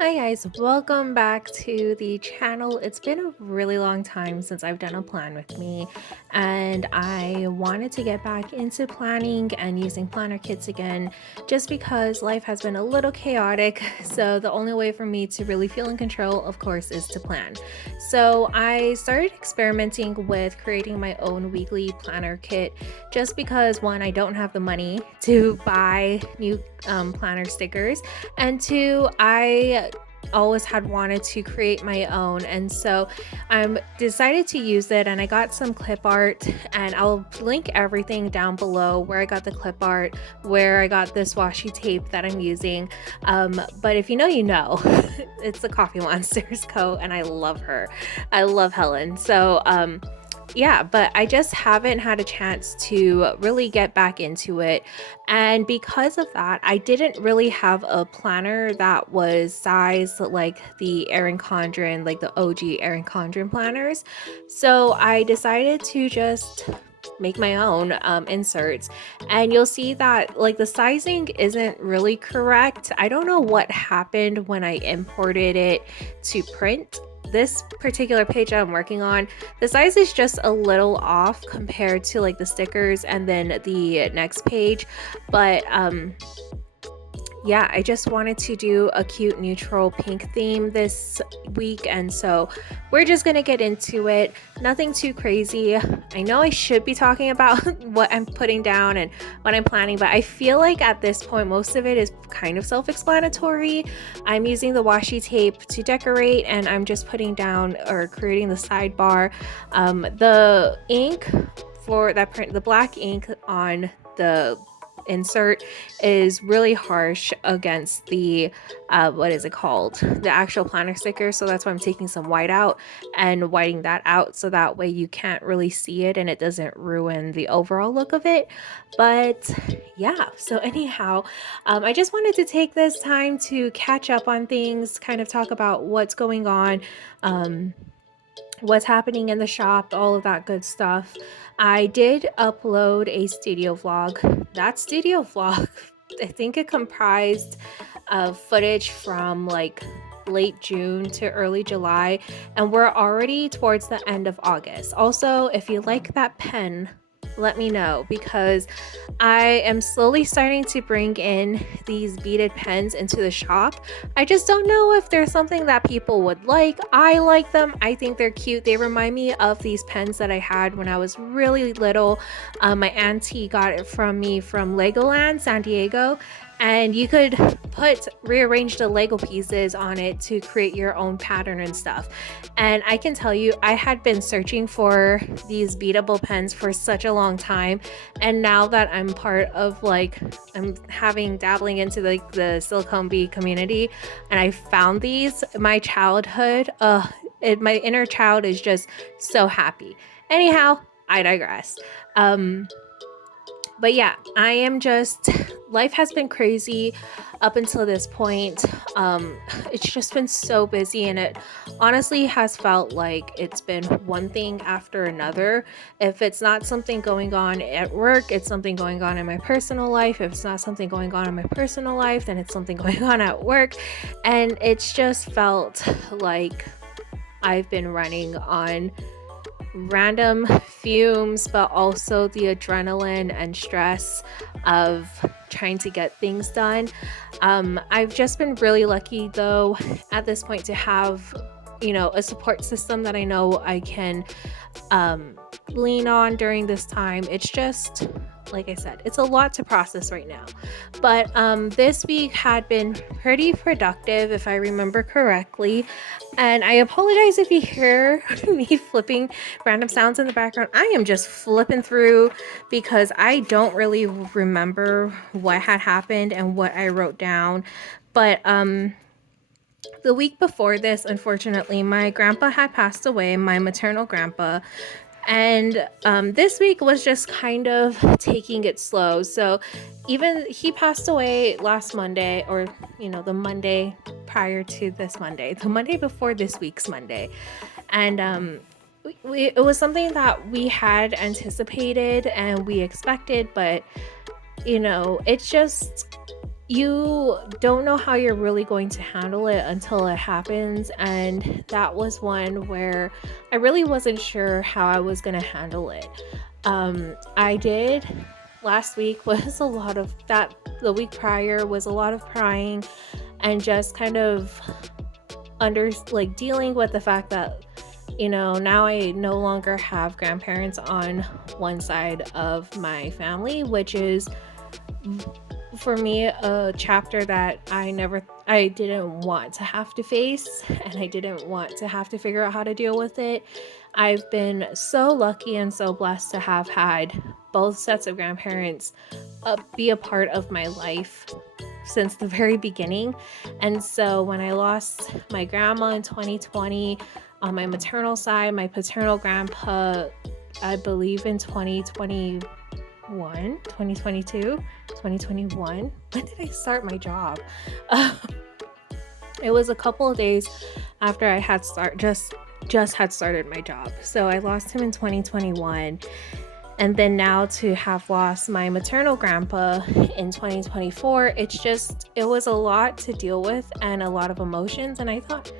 Hi guys, welcome back to the channel. It's been a really long time since I've done a plan with me, and I wanted to get back into planning and using planner kits again just because life has been a little chaotic. So the only way for me to really feel in control, of course, is to plan. So I started experimenting with creating my own weekly planner kit just because one, I don't have the money to buy new planner stickers, and two, I always had wanted to create my own, and so I'm decided to use it, and I got some clip art, and I'll link everything down below where I got the clip art, where I got this washi tape that I'm using. But if you know, you know. It's the Coffee Monsters Co, and I love her. I love Helen. Yeah, but I just haven't had a chance to really get back into it. And because of that, I didn't really have a planner that was sized like the Erin Condren, like the OG Erin Condren planners. So I decided to just make my own inserts, and you'll see that like the sizing isn't really correct. I don't know what happened when I imported it to print. This particular page that I'm working on, the size is just a little off compared to like the stickers and then the next page. But yeah, I just wanted to do a cute neutral pink theme this week, and so we're just gonna get into it. Nothing too crazy. I know I should be talking about what I'm putting down and what I'm planning, but I feel like at this point most of it is kind of self-explanatory. I'm using the washi tape to decorate, and I'm just putting down or creating the sidebar. The ink for that print, the black ink on the insert is really harsh against the what is it called, the actual planner sticker, so that's why I'm taking some white out and whiting that out so that way you can't really see it and it doesn't ruin the overall look of it. But yeah, so anyhow, I just wanted to take this time to catch up on things, kind of talk about what's going on, um, what's happening in the shop, all of that good stuff. I did upload a studio vlog. That studio vlog, I think it comprised of footage from like late June to early July, and we're already towards the end of August. Also, if you like that pen, let me know because I am slowly starting to bring in these beaded pens into the shop. I just don't know if there's something that people would like. I like them. I think they're cute. They remind me of these pens that I had when I was really little. My auntie got it from me from Legoland, San Diego, and you could rearrange the Lego pieces on it to create your own pattern and stuff. And I can tell you, I had been searching for these beatable pens for such a long time, and now that I'm part of like I'm having dabbling into like the silicone bee community, and I found these, my childhood, my inner child is just so happy. Anyhow, I digress. um but yeah, I am just, life has been crazy up until this point. It's just been so busy, and it honestly has felt like it's been one thing after another. If it's not something going on at work, it's something going on in my personal life. If it's not something going on in my personal life, then it's something going on at work. And it's just felt like I've been running on random fumes, but also the adrenaline and stress of trying to get things done. I've just been really lucky, though, at this point to have, a support system that I know I can lean on during this time. It's just, like I said, it's a lot to process right now. But this week had been pretty productive, if I remember correctly. And I apologize if you hear me flipping random sounds in the background. I am just flipping through because I don't really remember what had happened and what I wrote down. But the week before this, unfortunately, my grandpa had passed away, my maternal grandpa. And this week was just kind of taking it slow. So even he passed away last Monday, or, the Monday prior to this Monday, the Monday before this week's Monday. And it was something that we had anticipated and we expected, but, it's just you don't know how you're really going to handle it until it happens. And that was one where I really wasn't sure how I was going to handle it. I did last week was a lot of that, the week prior was a lot of crying and just kind of under like dealing with the fact that now I no longer have grandparents on one side of my family, which is for me a chapter that I didn't want to have to face, and I didn't want to have to figure out how to deal with it. I've been so lucky and so blessed to have had both sets of grandparents be a part of my life since the very beginning. And so when I lost my grandma in 2020 on my maternal side, my paternal grandpa, I believe in 2022, 2021. When did I start my job? It was a couple of days after I had just had started my job. So I lost him in 2021. And then now to have lost my maternal grandpa in 2024, it was a lot to deal with and a lot of emotions. And I thought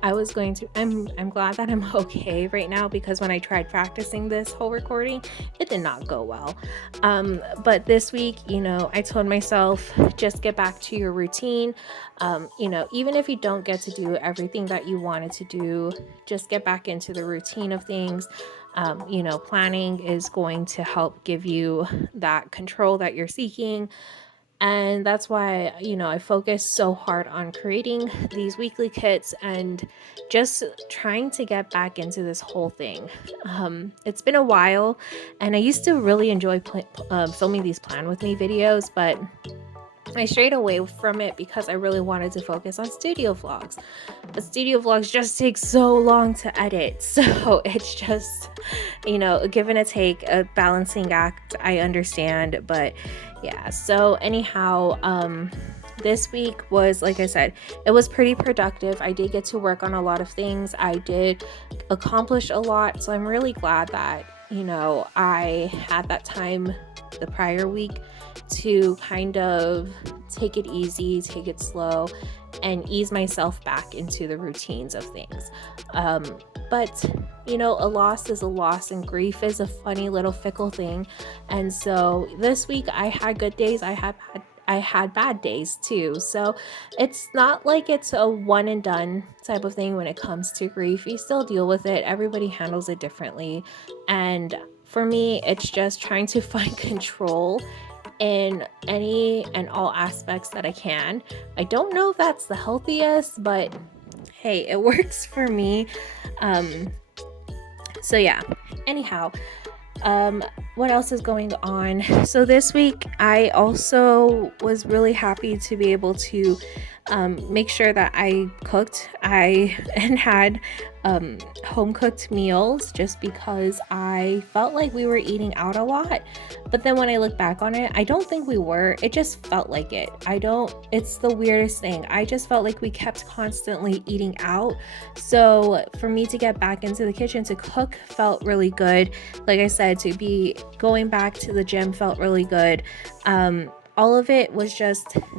I'm glad that I'm okay right now, because when I tried practicing this whole recording, it did not go well. But this week, I told myself, just get back to your routine. Even if you don't get to do everything that you wanted to do, just get back into the routine of things. Planning is going to help give you that control that you're seeking. And that's why, I focus so hard on creating these weekly kits and just trying to get back into this whole thing. It's been a while, and I used to really enjoy filming these Plan With Me videos, but I strayed away from it because I really wanted to focus on studio vlogs. But studio vlogs just take so long to edit. So it's just, give and a take, a balancing act. I understand. But yeah, so anyhow, this week was, like I said, it was pretty productive. I did get to work on a lot of things. I did accomplish a lot. So I'm really glad that, I had that time the prior week to kind of take it easy, take it slow, and ease myself back into the routines of things. But a loss is a loss, and grief is a funny little fickle thing. And so this week I had good days, I had bad days too. So it's not like it's a one and done type of thing when it comes to grief. You still deal with it. Everybody handles it differently. And for me, it's just trying to find control in any and all aspects that I can. I don't know if that's the healthiest, but hey, it works for me. So yeah, anyhow, what else is going on? So this week I also was really happy to be able to make sure that I cooked and had home cooked meals, just because I felt like we were eating out a lot. But then when I look back on it, I don't think we were. It just felt like it. It's the weirdest thing. I just felt like we kept constantly eating out. So for me to get back into the kitchen to cook felt really good. Like I said, to be going back to the gym felt really good. All of it was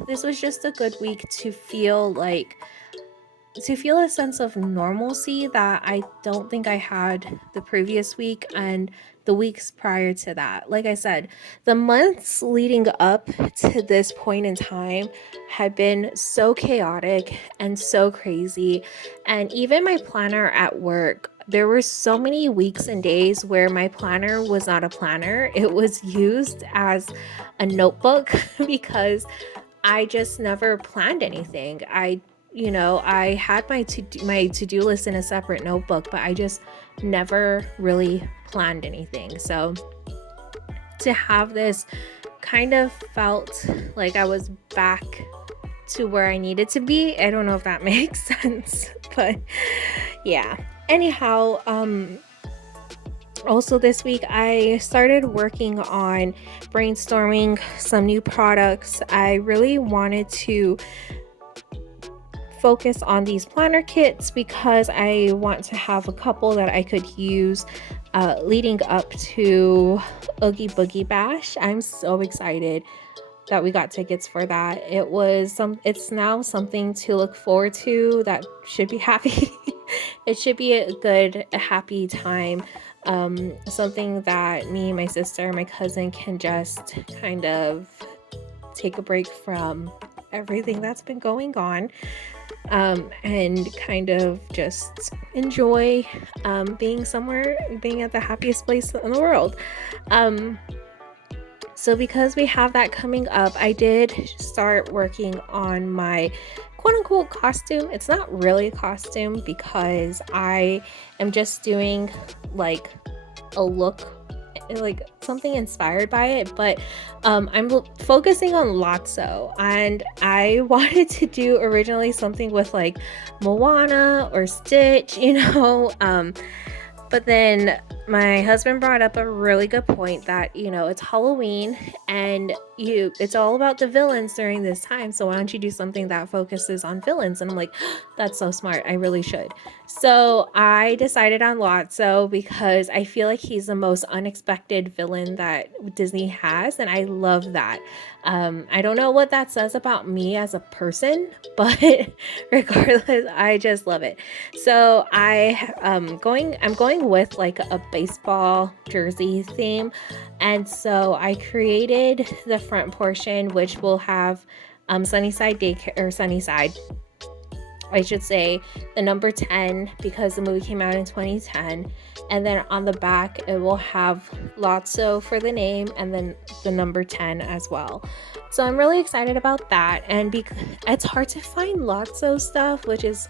this was just a good week to feel a sense of normalcy that I don't think I had the previous week and the weeks prior to that. Like I said, the months leading up to this point in time had been so chaotic and so crazy. And even my planner at work, there were so many weeks and days where my planner was not a planner. It was used as a notebook because I just never planned anything. I had my to-do list in a separate notebook, but I just never really planned anything. So to have this kind of felt like I was back to where I needed to be. I don't know if that makes sense, but yeah. Anyhow, also this week I started working on brainstorming some new products. I really wanted to focus on these planner kits because I want to have a couple that I could use leading up to Oogie Boogie Bash. I'm so excited. that we got tickets for that. It's now something to look forward to that should be happy. It should be a happy time. Something that me, my sister, my cousin can just kind of take a break from everything that's been going on, and kind of just enjoy being at the happiest place in the world. Um, so because we have that coming up, I did start working on my quote unquote costume. It's not really a costume because I am just doing like a look, like something inspired by it, but I'm focusing on Lotso, and I wanted to do originally something with like Moana or Stitch, but then my husband brought up a really good point that, it's Halloween and it's all about the villains during this time. So why don't you do something that focuses on villains? And I'm like, that's so smart. I really should. So I decided on Lotso because I feel like he's the most unexpected villain that Disney has. And I love that. I don't know what that says about me as a person, but regardless, I just love it. So I'm going with like a baseball jersey theme, and so I created the front portion, which will have Sunnyside Daycare, or Sunnyside, I should say, the number 10 because the movie came out in 2010. And then on the back, it will have Lotso for the name and then the number 10 as well. So I'm really excited about that. And it's hard to find Lotso stuff, which is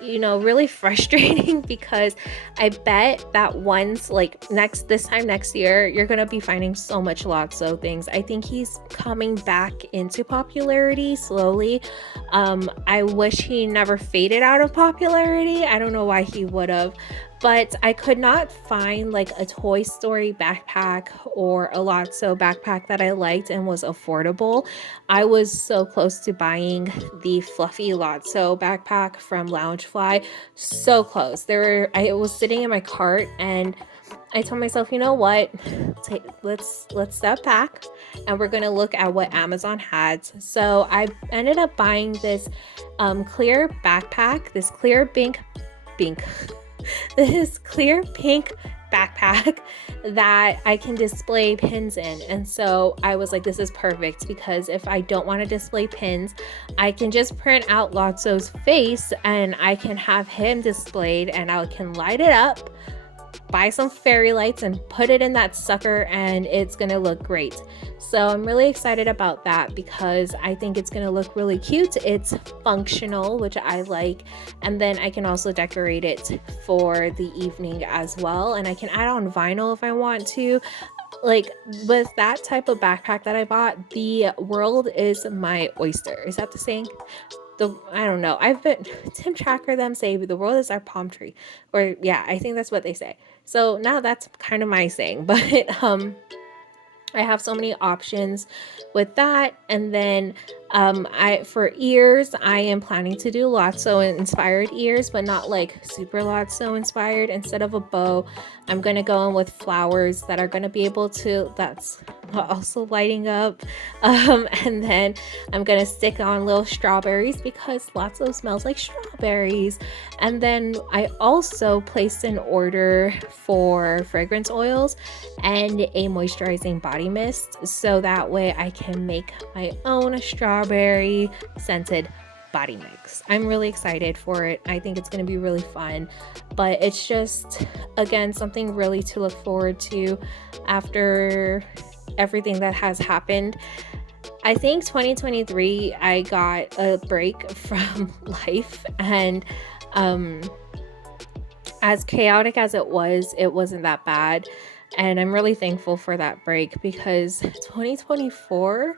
really frustrating because I bet that once, like this time next year, you're gonna be finding so much Lotso things. I think he's coming back into popularity slowly. I wish he never faded out of popularity. I don't know why he would have, but I could not find like a Toy Story backpack or a Lotso backpack that I liked and was affordable. I was so close to buying the fluffy Lotso backpack from Loungefly. So close. It was sitting in my cart, and I told myself, you know what? Let's step back and we're gonna look at what Amazon had. So I ended up buying this clear backpack, this clear pink this clear pink backpack that I can display pins in. And so I was like, this is perfect, because if I don't want to display pins, I can just print out Lotso's face and I can have him displayed, and I can light it up, buy some fairy lights and put it in that sucker, and it's gonna look great. So I'm really excited about that because I think it's gonna look really cute. It's functional, which I like, and then I can also decorate it for the evening as well, and I can add on vinyl if I want to. Like with that type of backpack that I bought, the world is my oyster. Is that the saying? I don't know. Tim Tracker them say the world is our palm tree, or yeah, I think that's what they say. So now that's kind of my saying, but I have so many options with that. And then for ears, I am planning to do Lotso inspired ears, but not like super Lotso inspired. Instead of a bow, I'm going to go in with flowers that are going to be able to, that's also lighting up. And then I'm going to stick on little strawberries because Lotso smells like strawberries. And then I also placed an order for fragrance oils and a moisturizing body mist, so that way I can make my own strawberry scented body mix. I'm really excited for it. I think it's going to be really fun, but it's just, again, something really to look forward to after everything that has happened. I think 2023, I got a break from life, and as chaotic as it wasn't that bad. And I'm really thankful for that break, because 2024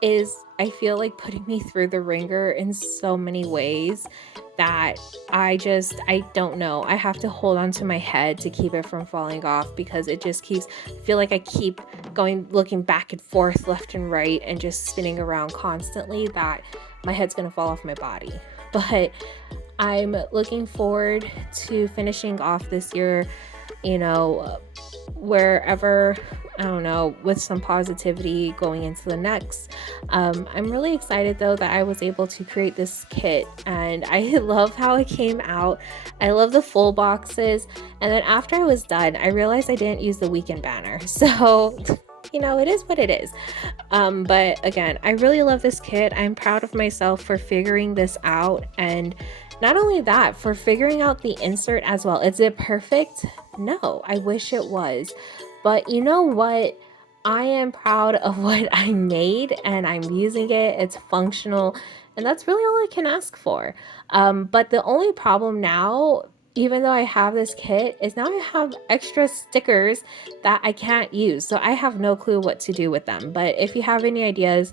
is, I feel like, putting me through the ringer in so many ways that I don't know. I have to hold on to my head to keep it from falling off, because it just I feel like I keep looking back and forth, left and right, and just spinning around constantly, that my head's gonna fall off my body. But I'm looking forward to finishing off this year you know, wherever, I don't know, with some positivity going into the next. I'm really excited though that I was able to create this kit, and I love how it came out. I love the full boxes. And then after I was done, I realized I didn't use the weekend banner. So, it is what it is. But again, I really love this kit. I'm proud of myself for figuring this out. And not only that, for figuring out the insert as well. Is it perfect? No, I wish it was. But you know what? I am proud of what I made and I'm using it. It's functional. And that's really all I can ask for. But the only problem now, even though I have this kit, is now I have extra stickers that I can't use. So I have no clue what to do with them. But if you have any ideas,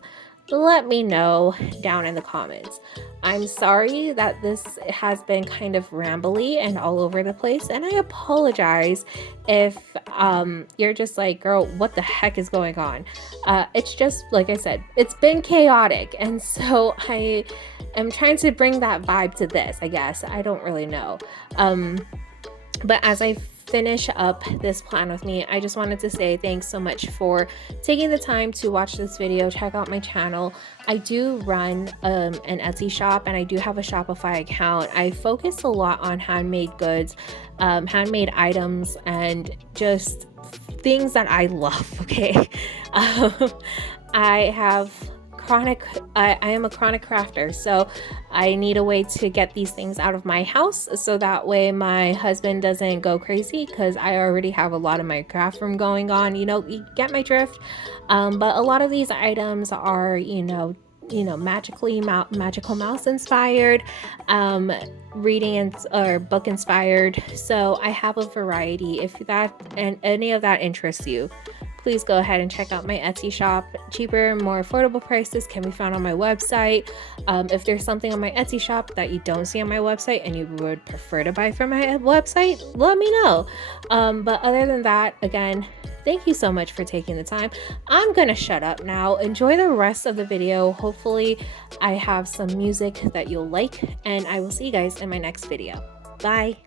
let me know down in the comments. I'm sorry that this has been kind of rambly and all over the place, and I apologize if you're just like, girl, what the heck is going on? It's just, like I said, it's been chaotic, and so I am trying to bring that vibe to this, I guess. I don't really know. But as I finish up this plan with me, I just wanted to say thanks so much for taking the time to watch this video. Check out my channel. I do run an Etsy shop, and I do have a Shopify account. I focus a lot on handmade goods, handmade items, and just things that I love. Okay. I have I am a chronic crafter, so I need a way to get these things out of my house so that way my husband doesn't go crazy, because I already have a lot of my craft room going on. You get my drift. But a lot of these items are, magical mouse inspired, reading or book inspired. So I have a variety. If that and any of that interests you, please go ahead and check out my Etsy shop. Cheaper, more affordable prices can be found on my website. If there's something on my Etsy shop that you don't see on my website and you would prefer to buy from my website, let me know. But other than that, again, thank you so much for taking the time. I'm gonna shut up now. Enjoy the rest of the video. Hopefully I have some music that you'll like, and I will see you guys in my next video. Bye.